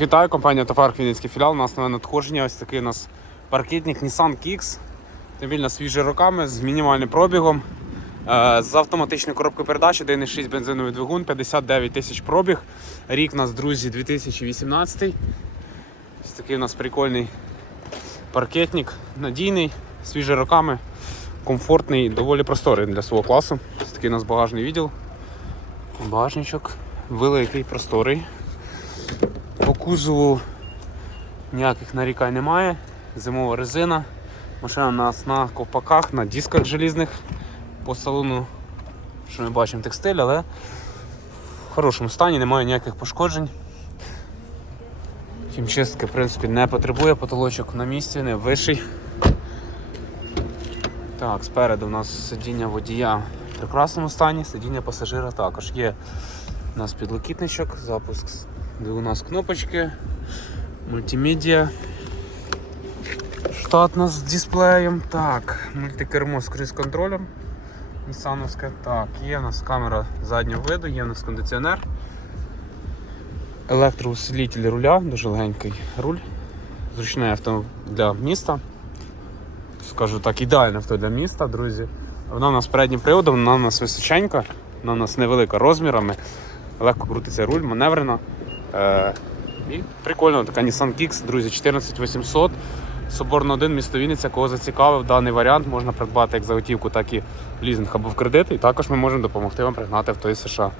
Вітаю, компанія Автопарк Вінницький філіал. У нас нове надходження. Ось такий у нас паркетник Nissan Kicks. На свіжі роками з мінімальним пробігом. е, З автоматичною коробкою передач, 1,6 бензиновий двигун, 59 тисяч пробіг. Рік у нас, друзі, 2018. Ось такий у нас прикольний паркетник, надійний, свіжий роками, комфортний, доволі просторий для свого класу. Ось такий у нас багажний відділ. Багажничок великий, просторий. По кузову ніяких нарікань немає. Зимова резина. Машина у нас на ковпаках, на дисках желізних. По салону, що ми бачимо, текстиль, але в хорошому стані, немає ніяких пошкоджень. Хімчистки, в принципі, не потребує, потолочок на місці, не вищий. Так, спереду у нас сидіння водія в прекрасному стані, сидіння пасажира також є. У нас підлокітничок, запуск, де у нас кнопочки, мультимедіа. Штатно з дисплеєм. Так, мультикермо з круїз-контролем. Нісановське. Так, є у нас камера заднього виду, є у нас кондиціонер. Електроусилитель руля, дуже легенький руль. Зручне авто для міста. Скажу так, ідеальне авто для міста, друзі. Вона у нас переднім приводом, вона у нас височенька, вона у нас невелика розмірами, легко крутиться руль, маневрена. Е, і прикольно, така Nissan Kicks, друзі, 14800. Соборно 1, місто Вінниця, кого зацікавив даний варіант, можна придбати як за готівку, так і в лізинг або в кредит. І також ми можемо допомогти вам пригнати авто із США.